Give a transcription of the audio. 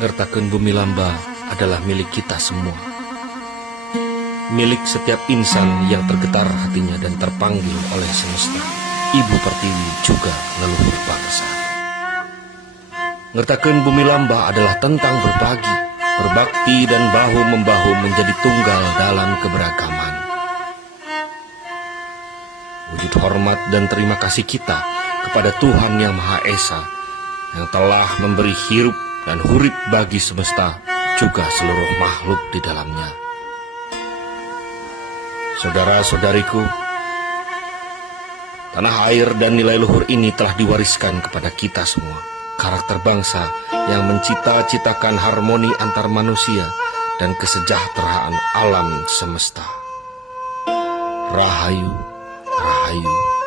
Ngertakeun bumi lamba adalah milik kita semua. Milik setiap insan yang tergetar hatinya dan terpanggil oleh semesta. Ibu Pertiwi juga leluhur bangsa. Ngertakeun bumi lamba adalah tentang berbagi, berbakti dan bahu-membahu menjadi tunggal dalam keberagaman. Wujud hormat dan terima kasih kita kepada Tuhan Yang Maha Esa yang telah memberi hirup dan hurip bagi semesta, juga seluruh makhluk di dalamnya. Saudara-saudariku, tanah air dan nilai luhur ini telah diwariskan kepada kita semua. Karakter bangsa yang mencita-citakan harmoni antar manusia dan kesejahteraan alam semesta. Rahayu, Rahayu.